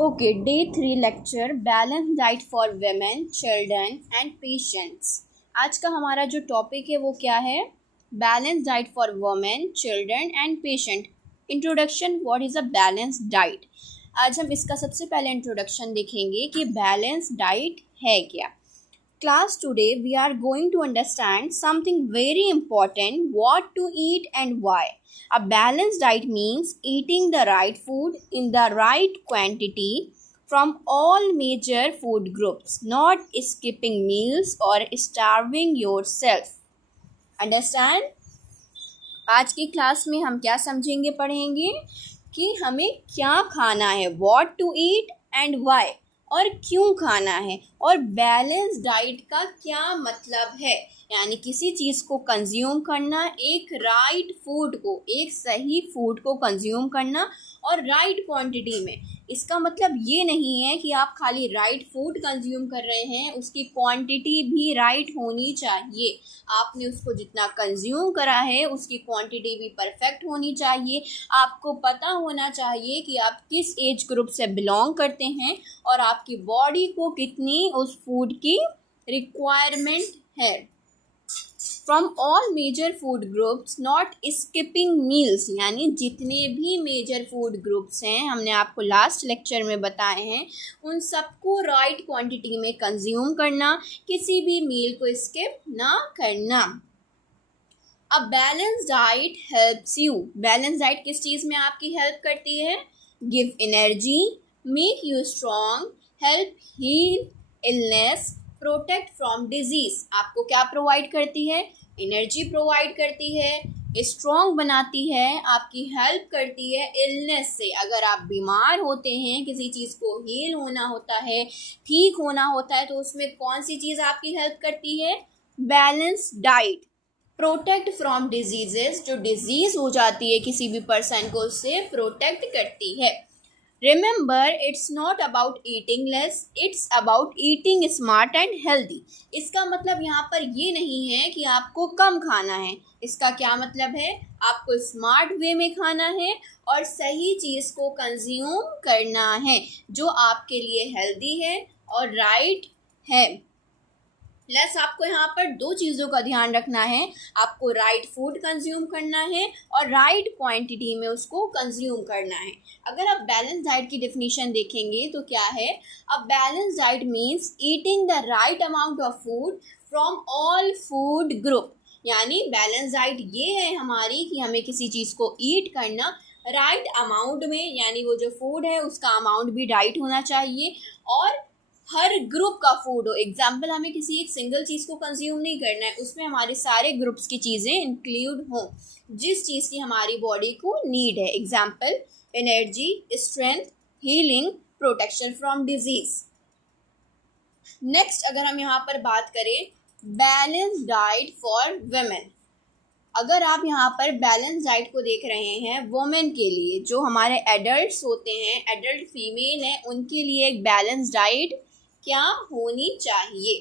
Okay, day 3 lecture Balanced Diet for Women, Children and Patients। आज का हमारा जो टॉपिक है वो क्या है? Balance diet for women, children and patient. Introduction, what is a balance diet. आज हम इसका सबसे पहले इंट्रोडक्शन देखेंगे कि बैलेंस डाइट है क्या। Class, today we are going to understand something very important: what to eat and why. A balanced diet means eating the right food in the right quantity from all major food groups, not skipping meals or starving yourself. Understand? आज की class में हम क्या समझेंगे, पढ़ेंगे कि हमें क्या खाना है, what to eat and why, और क्यों खाना है, और बैलेंस डाइट का क्या मतलब है। यानी किसी चीज़ को कंज्यूम करना, एक राइट फूड को, एक सही फूड को कंज्यूम करना और राइट क्वांटिटी में। इसका मतलब ये नहीं है कि आप खाली राइट फूड कंज्यूम कर रहे हैं, उसकी क्वांटिटी भी राइट होनी चाहिए। आपने उसको जितना कंज्यूम करा है उसकी क्वांटिटी भी परफेक्ट होनी चाहिए। आपको पता होना चाहिए कि आप किस एज ग्रुप से बिलोंग करते हैं और आपकी बॉडी को कितनी उस फूड की रिक्वायरमेंट है। From all major food groups, not skipping meals, यानी जितने भी मेजर फूड ग्रुप्स हैं, हमने आपको लास्ट लेक्चर में बताए हैं, उन सबको राइट क्वांटिटी में कंज्यूम करना, किसी भी मील को स्किप ना करना। A balance diet helps you. Balance diet किस चीज़ में आपकी हेल्प करती है? Give energy, make you strong, help heal illness, protect from disease. आपको क्या प्रोवाइड करती है? एनर्जी प्रोवाइड करती है, स्ट्रॉन्ग बनाती है, आपकी हेल्प करती है इलनेस से। अगर आप बीमार होते हैं, किसी चीज़ को हील होना होता है, ठीक होना होता है, तो उसमें कौन सी चीज़ आपकी हेल्प करती है? Balance diet. Protect from diseases, जो डिजीज़ हो जाती है किसी भी पर्सन को, उससे प्रोटेक्ट करती है। Remember, it's not about eating less, it's about eating smart and healthy. इसका मतलब यहाँ पर ये नहीं है कि आपको कम खाना है। इसका क्या मतलब है? आपको स्मार्ट वे में खाना है और सही चीज़ को कंज्यूम करना है जो आपके लिए हेल्दी है और राइट है। प्लस आपको यहाँ पर दो चीज़ों का ध्यान रखना है। आपको राइट फूड कंज्यूम करना है और राइट क्वांटिटी में उसको कंज्यूम करना है। अगर आप बैलेंस डाइट की डेफिनेशन देखेंगे तो क्या है? अ balance diet means eating the right amount of food from all food group. यानी बैलेंस डाइट ये है हमारी कि हमें किसी चीज़ को ईट करना राइट अमाउंट में, यानी वो जो फूड है उसका अमाउंट भी राइट होना चाहिए और हर ग्रुप का फूड हो। एग्जाम्पल, हमें किसी एक सिंगल चीज़ को कंज्यूम नहीं करना है, उसमें हमारे सारे ग्रुप्स की चीज़ें इंक्लूड हों जिस चीज़ की हमारी बॉडी को नीड है। Example, energy, strength, healing, protection from disease. Next, अगर हम यहाँ पर बात करें बैलेंस डाइट फॉर वुमेन। अगर आप यहाँ पर बैलेंस डाइट को देख रहे हैं वुमेन के लिए, जो हमारे एडल्ट्स होते हैं, एडल्ट फीमेल हैं, उनके लिए एक बैलेंस डाइट क्या होनी चाहिए?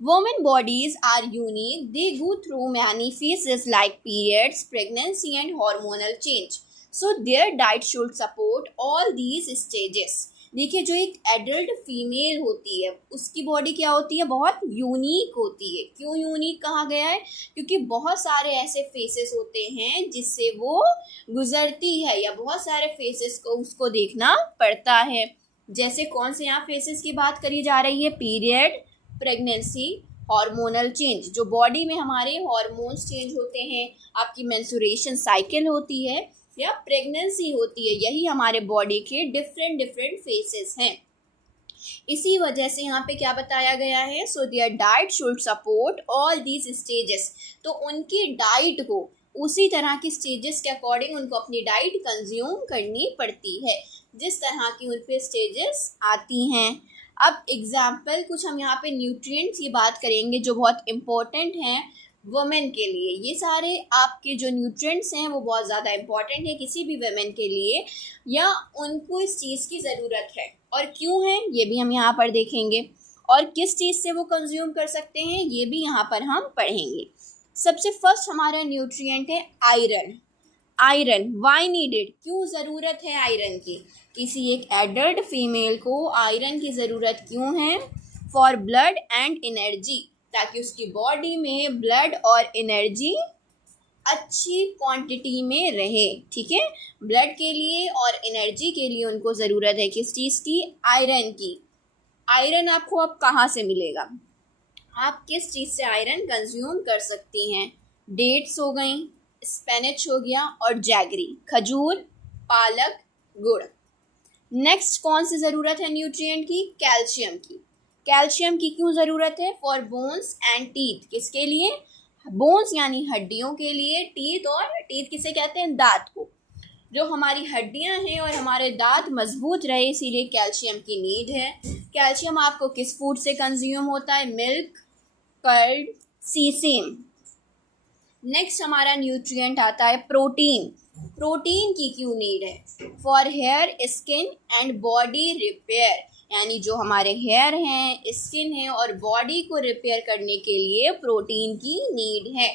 Women bodies are unique. They go through many phases like periods, pregnancy and hormonal change. So their diet should support all these stages. देखिए, जो एक एडल्ट फीमेल होती है उसकी बॉडी क्या होती है? बहुत यूनिक होती है। क्यों यूनिक कहा गया है? क्योंकि बहुत सारे ऐसे फेसेस होते हैं जिससे वो गुजरती है, या बहुत सारे फेसेस को उसको देखना पड़ता है। जैसे कौन से यहाँ फेसेस की बात करी जा रही है? Period, pregnancy, hormonal change. जो बॉडी में हमारे हार्मोन्स चेंज होते हैं, आपकी मेंस्ट्रुएशन साइकिल होती है या प्रेगनेंसी होती है, यही हमारे बॉडी के डिफरेंट फेसेस हैं। इसी वजह से यहाँ पे क्या बताया गया है? So their diet should support all these stages. तो उनकी डाइट को उसी तरह की स्टेजेस के अकॉर्डिंग उनको अपनी डाइट कंज्यूम करनी पड़ती है जिस तरह की उन पे स्टेजेस आती हैं। अब एग्जाम्पल, कुछ हम यहाँ पे न्यूट्रिएंट्स की बात करेंगे जो बहुत इम्पोर्टेंट हैं वुमेन के लिए। ये सारे आपके जो न्यूट्रिएंट्स हैं वो बहुत ज़्यादा इम्पॉर्टेंट है किसी भी वुमेन के लिए, या उनको इस चीज़ की ज़रूरत है, और क्यों है ये भी हम यहाँ पर देखेंगे, और किस चीज़ से वो कंज्यूम कर सकते हैं ये भी यहाँ पर हम पढ़ेंगे। सबसे फर्स्ट हमारा न्यूट्रिएंट है आयरन। आयरन, वाई नीडेड, क्यों ज़रूरत है आयरन की? किसी एक एडल्ट फीमेल को आयरन की ज़रूरत क्यों है? फॉर ब्लड एंड एनर्जी, ताकि उसकी बॉडी में ब्लड और एनर्जी अच्छी क्वांटिटी में रहे। ठीक है, ब्लड के लिए और एनर्जी के लिए उनको ज़रूरत है किस चीज़ की? आयरन की। आयरन आपको अब कहाँ से मिलेगा? आप किस चीज़ से आयरन कंज्यूम कर सकती हैं? डेट्स हो गई, स्पेनिच हो गया और जैगरी, खजूर, पालक, गुड़। नेक्स्ट कौन सी ज़रूरत है न्यूट्रिएंट की? कैल्शियम की। कैल्शियम की क्यों ज़रूरत है? फॉर बोन्स एंड टीथ, किसके लिए? बोन्स यानी हड्डियों के लिए, टीथ, और टीथ किसे कहते हैं? दांत को। जो हमारी हड्डियां हैं और हमारे दांत मजबूत रहे, इसीलिए कैल्शियम की नीड है। कैल्शियम आपको किस फूड से कंज्यूम होता है? Milk, curd, sesame. नेक्स्ट हमारा न्यूट्रिएंट आता है प्रोटीन। प्रोटीन की क्यों नीड है? For hair, skin and body repair, यानी जो हमारे हेयर हैं, स्किन है और बॉडी को रिपेयर करने के लिए प्रोटीन की नीड है।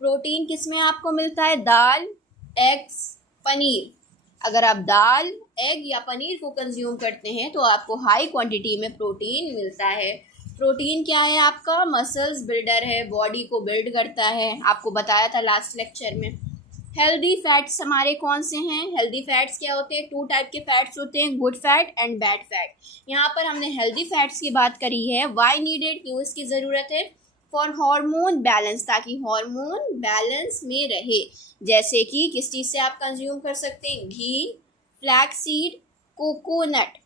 प्रोटीन किस में आपको मिलता है? दाल, एग्स, पनीर। अगर आप दाल, एग या पनीर को कंज्यूम करते हैं तो आपको हाई क्वांटिटी में प्रोटीन मिलता है। प्रोटीन क्या है आपका? मसल्स बिल्डर है, बॉडी को बिल्ड करता है, आपको बताया था लास्ट लेक्चर में। हेल्दी फैट्स हमारे कौन से हैं? हेल्दी फैट्स क्या होते हैं? 2 टाइप के फैट्स होते हैं, good fat and bad fat. यहाँ पर हमने हेल्दी फैट्स की बात करी है। वाई नीडेड, क्यों इसकी ज़रूरत है? फॉर हार्मोन बैलेंस, ताकि हार्मोन बैलेंस में रहे। जैसे कि किस चीज़ से आप कंज्यूम कर सकते हैं? Ghee, flax seed, coconut.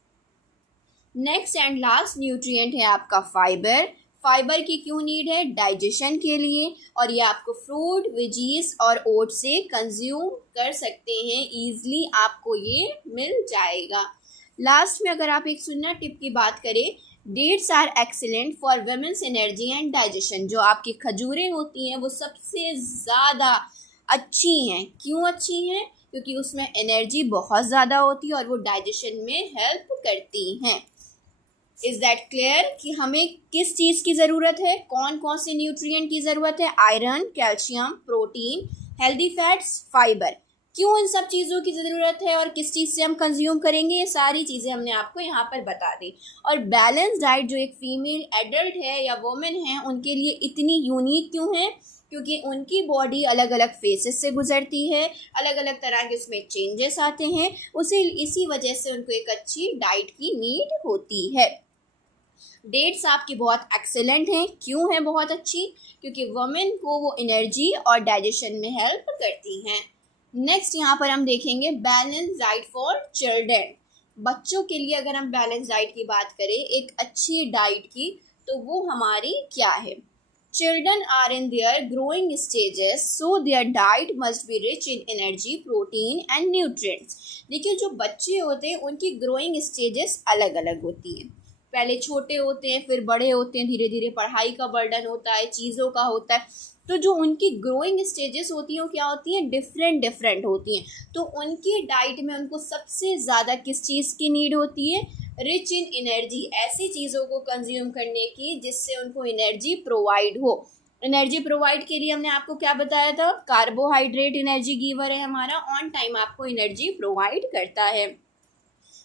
Next and last nutrient है आपका फाइबर। फाइबर की क्यों नीड है? डाइजेशन के लिए, और ये आपको फ्रूट, वेजीज और ओट से कंज्यूम कर सकते हैं ईजिली, आपको ये मिल जाएगा। लास्ट में अगर आप एक सुनना टिप की बात करें, dates are excellent for women's energy and digestion. जो आपकी खजूरें होती हैं वो सबसे ज़्यादा अच्छी हैं। क्यों अच्छी हैं? क्योंकि उसमें एनर्जी बहुत ज़्यादा होती है और वो डाइजेशन में हेल्प करती हैं। इज़ दैट क्लियर कि हमें किस चीज़ की ज़रूरत है? कौन कौन से न्यूट्रिएंट की ज़रूरत है? Iron, calcium, protein, healthy fats, fibre. क्यों इन सब चीज़ों की ज़रूरत है और किस चीज़ से हम कंज्यूम करेंगे, ये सारी चीज़ें हमने आपको यहाँ पर बता दी। और बैलेंस डाइट जो एक फीमेल एडल्ट है या वुमेन है उनके लिए इतनी यूनिक क्यों है? क्योंकि उनकी बॉडी अलग अलग फेसेस से गुजरती है, अलग अलग तरह के उसमें चेंजेस आते हैं, इसी वजह से उनको एक अच्छी डाइट की नीड होती है। डेट्स आपकी बहुत एक्सेलेंट हैं। क्यों है बहुत अच्छी? क्योंकि वुमेन को वो एनर्जी और डाइजेशन में हेल्प करती हैं। नेक्स्ट यहाँ पर हम देखेंगे बैलेंस डाइट फॉर चिल्ड्रन। बच्चों के लिए अगर हम बैलेंस डाइट की बात करें, एक अच्छी डाइट की, तो वो हमारी क्या है? Children are in their growing stages, so their diet must be rich in energy, protein and nutrients. देखिए, जो बच्चे होते हैं उनकी ग्रोइंग स्टेजेस अलग अलग होती हैं। पहले छोटे होते हैं, फिर बड़े होते हैं, धीरे धीरे पढ़ाई का बर्डन होता है, चीज़ों का होता है। तो जो उनकी ग्रोइंग स्टेजेस होती हैं वो क्या होती हैं? डिफरेंट होती हैं। तो उनकी डाइट में उनको सबसे ज़्यादा किस चीज़ की नीड होती है? रिच इन एनर्जी, ऐसी चीज़ों को कंज्यूम करने की जिससे उनको एनर्जी प्रोवाइड हो। एनर्जी प्रोवाइड के लिए हमने आपको क्या बताया था? कार्बोहाइड्रेट एनर्जी गिवर है हमारा, ऑन टाइम आपको एनर्जी प्रोवाइड करता है।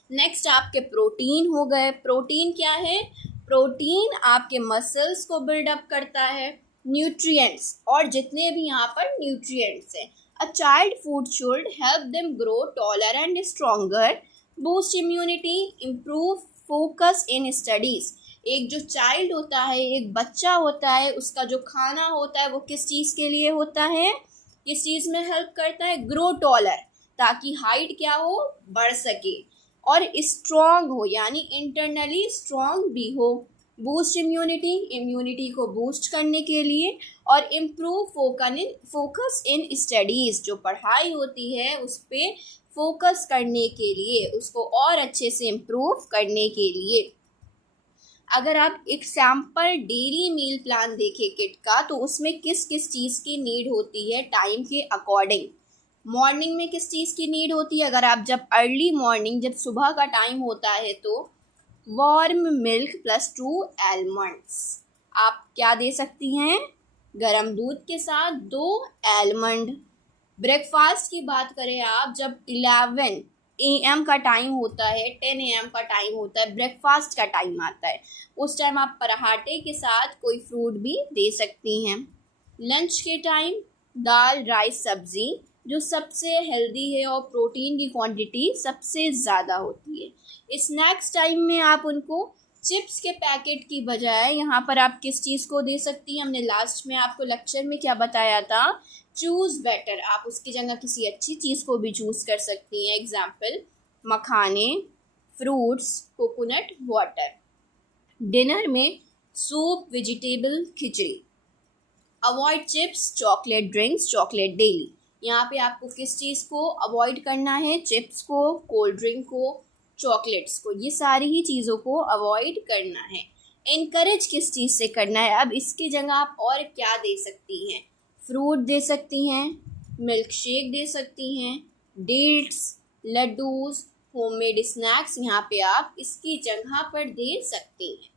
नेक्स्ट आपके प्रोटीन हो गए। प्रोटीन क्या है? प्रोटीन आपके मसल्स को बिल्डअप करता है। न्यूट्रिएंट्स, और जितने भी यहाँ पर न्यूट्रिएंट्स हैं, a child food should help them grow taller and stronger, boost immunity, improve focus in studies. एक जो चाइल्ड होता है, एक बच्चा होता है, उसका जो खाना होता है वो किस चीज़ के लिए होता है? किस चीज़ में हेल्प करता है? ग्रो टॉलर, ताकि हाइट क्या हो? बढ़ सके, और स्ट्रॉन्ग हो, यानी इंटरनली स्ट्रॉन्ग भी हो। बूस्ट इम्यूनिटी, इम्यूनिटी को बूस्ट करने के लिए, और इम्प्रूव फोकस इन स्टडीज़, जो पढ़ाई होती है उस पर फोकस करने के लिए, उसको और अच्छे से इम्प्रूव करने के लिए। अगर आप एक सैम्पल डेली मील प्लान देखें किट का, तो उसमें किस किस चीज़ की नीड होती है टाइम के अकॉर्डिंग। मॉर्निंग में किस चीज़ की नीड होती है? अगर आप जब अर्ली मॉर्निंग, जब सुबह का टाइम होता है, तो वार्म मिल्क प्लस 2 आलमंड्स। आप क्या दे सकती हैं? गर्म दूध के साथ 2 आलमंड। ब्रेकफास्ट की बात करें आप, जब 11 AM का टाइम होता है, 10 AM का टाइम होता है, ब्रेकफास्ट का टाइम आता है, उस टाइम आप पराठे के साथ कोई फ्रूट भी दे सकती हैं। लंच के टाइम दाल, राइस, सब्ज़ी जो सबसे हेल्दी है और प्रोटीन की क्वांटिटी सबसे ज़्यादा होती है। स्नैक्स टाइम में आप उनको चिप्स के पैकेट की बजाय यहाँ पर आप किस चीज़ को दे सकती हैं, हमने लास्ट में आपको लेक्चर में क्या बताया था, चूज़ बेटर। आप उसकी जगह किसी अच्छी चीज़ को भी चूज़ कर सकती हैं। एग्जाम्पल मखाने, फ्रूट्स, कोकोनट वाटर। डिनर में soup, vegetable, khichdi. Avoid chips, chocolate drinks, chocolate daily. यहाँ पे आपको किस चीज़ को अवॉइड करना है, चिप्स को, कोल्ड ड्रिंक को, चॉकलेट्स को, ये सारी ही चीज़ों को अवॉइड करना है। इनकरेज किस चीज़ से करना है, अब इसकी जगह आप और क्या दे सकती हैं, फ्रूट दे सकती हैं, मिल्क शेक दे सकती हैं, डेट्स, लड्डूस, होममेड स्नैक्स यहाँ पे आप इसकी जगह पर दे सकती हैं।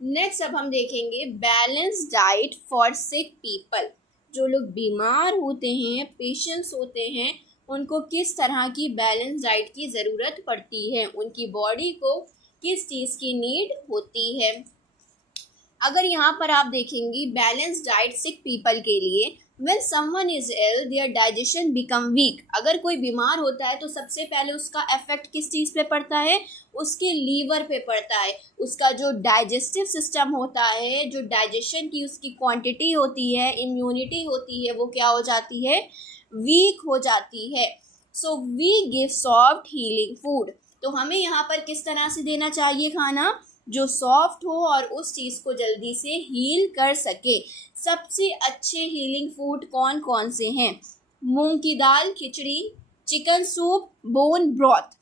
नेक्स्ट अब हम देखेंगे balance diet for sick people. जो लोग बीमार होते हैं, पेशेंट्स होते हैं, उनको किस तरह की बैलेंस डाइट की ज़रूरत पड़ती है, उनकी बॉडी को किस चीज़ की नीड होती है। अगर यहाँ पर आप देखेंगी बैलेंस डाइट सिक पीपल के लिए, when someone is ill their digestion become weak। अगर कोई बीमार होता है तो सबसे पहले उसका इफेक्ट किस चीज़ पे पड़ता है, उसके लीवर पे पड़ता है। उसका जो डाइजेस्टिव सिस्टम होता है, जो डाइजेशन की उसकी क्वांटिटी होती है, इम्यूनिटी होती है, वो क्या हो जाती है, वीक हो जाती है। So we give soft healing food. तो हमें यहाँ पर किस तरह से देना चाहिए खाना, जो सॉफ्ट हो और उस चीज़ को जल्दी से हील कर सके। सबसे अच्छे हीलिंग फूड कौन कौन से हैं, मूंग की दाल खिचड़ी, चिकन सूप, बोन ब्रॉथ।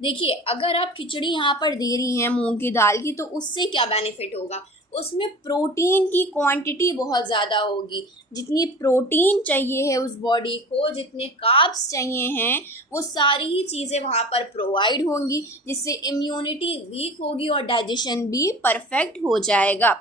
देखिए अगर आप खिचड़ी यहाँ पर दे रही हैं मूंग की दाल की, तो उससे क्या बेनिफिट होगा, उसमें प्रोटीन की क्वांटिटी बहुत ज़्यादा होगी। जितनी प्रोटीन चाहिए है उस बॉडी को, जितने कार्ब्स चाहिए हैं, वो सारी ही चीज़ें वहाँ पर प्रोवाइड होंगी, जिससे इम्यूनिटी वीक होगी और डाइजेशन भी परफेक्ट हो जाएगा।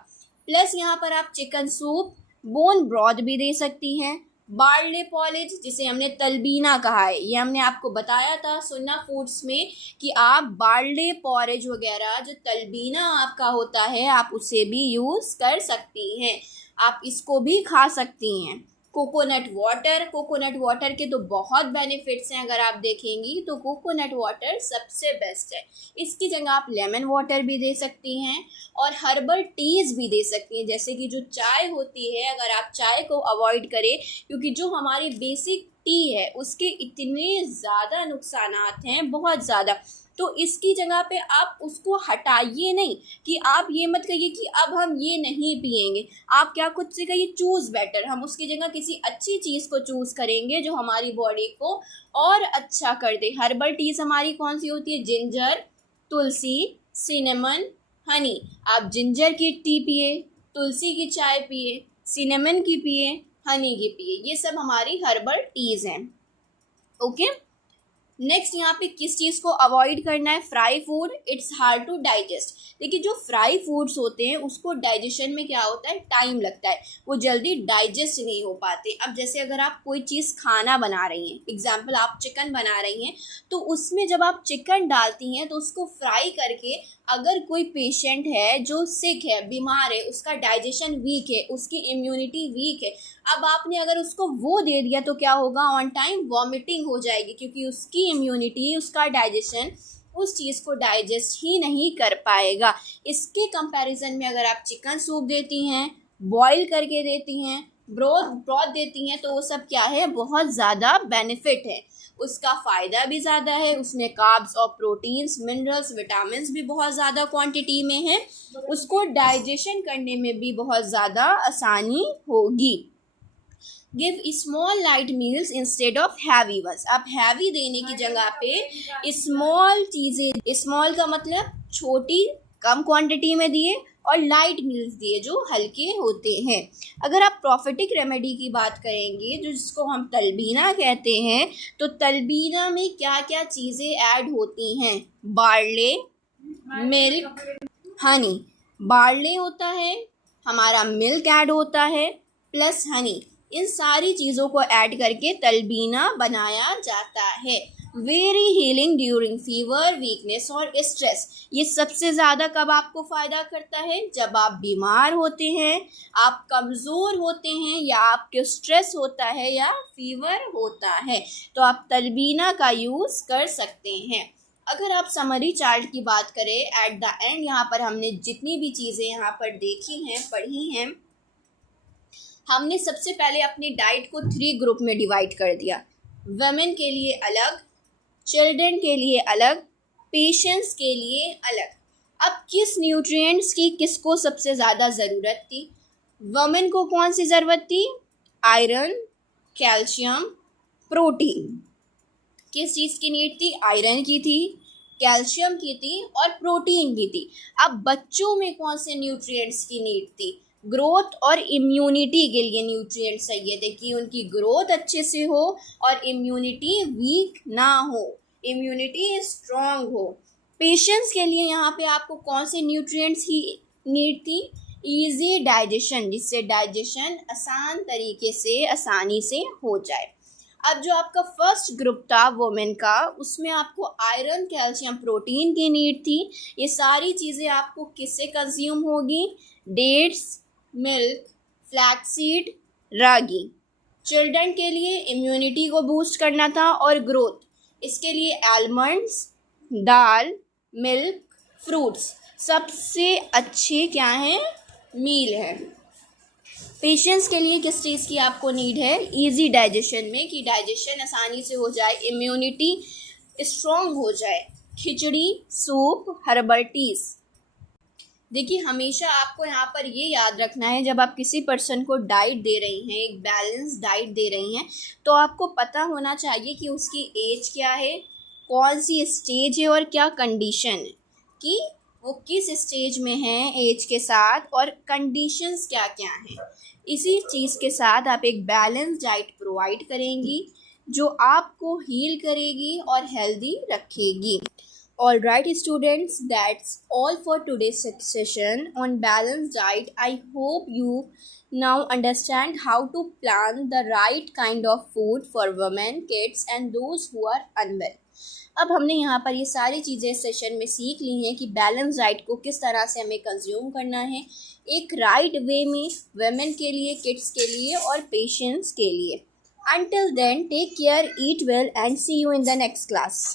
प्लस यहाँ पर आप चिकन सूप, बोन ब्रॉथ भी दे सकती हैं। बार्ले पॉलेज, जिसे हमने तलबीना कहा है, ये हमने आपको बताया था सुन्ना फूड्स में कि आप बार्ले पॉरेज वगैरह जो तलबीना आपका होता है, आप उसे भी यूज़ कर सकती हैं, आप इसको भी खा सकती हैं। कोकोनट वाटर के तो बहुत बेनिफिट्स हैं, अगर आप देखेंगी तो कोकोनट वाटर सबसे बेस्ट है। इसकी जगह आप लेमन वाटर भी दे सकती हैं और हर्बल टीज़ भी दे सकती हैं। जैसे कि जो चाय होती है, अगर आप चाय को अवॉइड करें, क्योंकि जो हमारी बेसिक टी है उसके इतने ज़्यादा नुकसानात हैं, बहुत ज़्यादा, तो इसकी जगह पे आप उसको हटाइए नहीं कि आप ये मत कहिए कि अब हम ये नहीं पिएंगे, आप क्या खुद से कहिए चूज़ बेटर, हम उसकी जगह किसी अच्छी चीज़ को चूज़ करेंगे जो हमारी बॉडी को और अच्छा कर दे। हर्बल टीज़ हमारी कौन सी होती है, जिंजर, तुलसी, सिनेमन, हनी। आप जिंजर की टी पिए, तुलसी की चाय पिए, सिनेमन की पिए, हनी की पिए, ये सब हमारी हर्बल टीज़ हैं। ओके, नेक्स्ट यहाँ पे किस चीज़ को अवॉइड करना है, fry food, it's hard to digest. देखिए जो फ्राई फूड्स होते हैं उसको डाइजेशन में क्या होता है, टाइम लगता है, वो जल्दी डाइजेस्ट नहीं हो पाते। अब जैसे अगर आप कोई चीज़ खाना बना रही हैं, एग्जाम्पल आप चिकन बना रही हैं, तो उसमें जब आप चिकन डालती हैं तो उसको फ्राई करके, अगर कोई पेशेंट है जो सिक है, बीमार है, उसका डाइजेशन वीक है, उसकी इम्यूनिटी वीक है, अब आपने अगर उसको वो दे दिया तो क्या होगा, ऑन टाइम वॉमिटिंग हो जाएगी, क्योंकि उसकी इम्यूनिटी, उसका डाइजेशन उस चीज़ को डाइजेस्ट ही नहीं कर पाएगा। इसके कंपैरिजन में अगर आप चिकन सूप देती हैं, बॉईल करके देती हैं, ब्रॉथ देती हैं, तो वो सब क्या है, बहुत ज़्यादा बेनिफिट है, उसका फ़ायदा भी ज़्यादा है, उसमें कार्ब्स और प्रोटीन्स, मिनरल्स, विटामिन्स भी बहुत ज़्यादा क्वांटिटी में है, उसको डाइजेशन करने में भी बहुत ज़्यादा आसानी होगी। Give small light meals instead of heavy ones. आप हैवी देने की जगह पे स्मॉल चीज़ें, स्मॉल का मतलब छोटी, कम क्वांटिटी में दिए, और लाइट मील्स दिए जो हल्के होते हैं। अगर आप प्रोफिटिक रेमेडी की बात करेंगे, जो जिसको हम तलबीना कहते हैं, तो तलबीना में क्या क्या चीज़ें ऐड होती हैं, बार्ले, मिल्क, हनी। बार्ले होता है, हमारा मिल्क ऐड होता है, प्लस हनी। इन सारी चीज़ों को ऐड करके तलबीना बनाया जाता है। Very healing during fever, weakness और स्ट्रेस। ये सबसे ज़्यादा कब आपको फ़ायदा करता है? जब आप बीमार होते हैं, आप कमज़ोर होते हैं, या आपके स्ट्रेस होता है या फीवर होता है, तो आप तलबीना का यूज़ कर सकते हैं। अगर आप समरी चार्ट की बात करें, एट द एंड यहाँ पर हमने जितनी भी चीज़ें यहाँ पर देखी हैं, पढ़ी हैं, हमने सबसे पहले अपनी डाइट को 3 ग्रुप में डिवाइड कर दिया। वुमेन के लिए अलग, चिल्ड्रन के लिए अलग, पेशेंट्स के लिए अलग। अब किस न्यूट्रिएंट्स की किसको सबसे ज़्यादा ज़रूरत थी? वुमेन को कौन सी ज़रूरत थी? Iron, calcium, protein. किस चीज़ की नीड थी? आयरन की थी, कैल्शियम की थी और प्रोटीन की थी। अब बच्चों में कौन से न्यूट्रिएंट्स की नीड थी? ग्रोथ और इम्यूनिटी के लिए न्यूट्रिएंट्स चाहिए थे कि उनकी ग्रोथ अच्छे से हो और इम्यूनिटी वीक ना हो, इम्यूनिटी स्ट्रांग हो। पेशेंट्स के लिए यहाँ पे आपको कौन से न्यूट्रिएंट्स की नीड थी? इजी डाइजेशन, जिससे डाइजेशन आसान तरीके से, आसानी से हो जाए। अब जो आपका फर्स्ट ग्रुप था वुमेन का, उसमें आपको आयरन, कैल्शियम, प्रोटीन की नीड थी। ये सारी चीज़ें आपको किससे कंज्यूम होगी? डेट्स, मिल्क, फ्लैक्सीड, रागी। चिल्ड्रन के लिए इम्यूनिटी को बूस्ट करना था और ग्रोथ, इसके लिए आलमंड्स, दाल, मिल्क, फ्रूट्स सबसे अच्छे क्या हैं? मील है। पेशेंट्स के लिए किस चीज़ की आपको नीड है? इजी डाइजेशन में, कि डाइजेशन आसानी से हो जाए, इम्यूनिटी स्ट्रॉन्ग हो जाए। खिचड़ी, सूप, हर्बल टीज। देखिए, हमेशा आपको यहाँ पर ये याद रखना है, जब आप किसी पर्सन को डाइट दे रही हैं, एक बैलेंस डाइट दे रही हैं, तो आपको पता होना चाहिए कि उसकी एज क्या है, कौन सी स्टेज है और क्या कंडीशन है, कि वो किस स्टेज में है एज के साथ, और कंडीशंस क्या क्या हैं। इसी चीज़ के साथ आप एक बैलेंस डाइट प्रोवाइड करेंगी जो आपको हील करेगी और हेल्दी रखेगी। All right, students, that's all for today's session on balanced diet. I hope you now understand how to plan the right kind of food for women, kids and those who are unwell. अब हमने यहाँ पर ये सारी चीज़ें session में सीख ली हैं कि बैलेंस डाइट को किस तरह से हमें कंज्यूम करना है, एक राइट वे में, वुमेन के लिए, किड्स के लिए और पेशेंट्स के लिए। Until then, take care, eat well and see you in the next class.